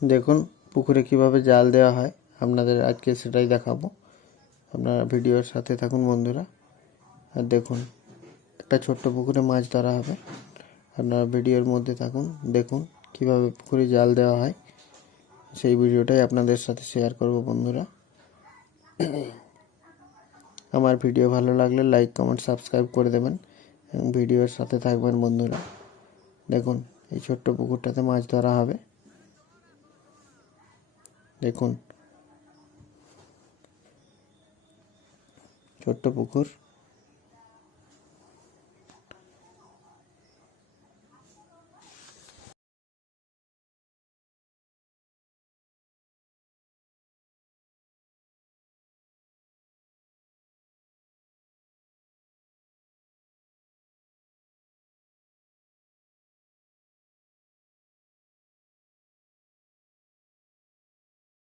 দেখুন পুকুরে কিভাবে জাল দেওয়া হয়, আপনাদের আজকে সেটাই দেখাবো। আপনারা ভিডিওর সাথে থাকুন বন্ধুরা। আর দেখুন একটা ছোট্ট পুকুরে মাছ ধরা হবে, আপনারা ভিডিওর মধ্যে থাকুন। দেখুন কিভাবে পুকুরে জাল দেওয়া হয়, সেই ভিডিওটাই আপনাদের সাথে শেয়ার করব বন্ধুরা। আমার ভিডিও ভালো লাগলে লাইক কমেন্ট সাবস্ক্রাইব করে দেবেন এবং ভিডিওর সাথে থাকবেন বন্ধুরা। দেখুন এই ছোট্ট পুকুরটাতে মাছ ধরা হবে। দেখুন ছোট্ট পুকুর।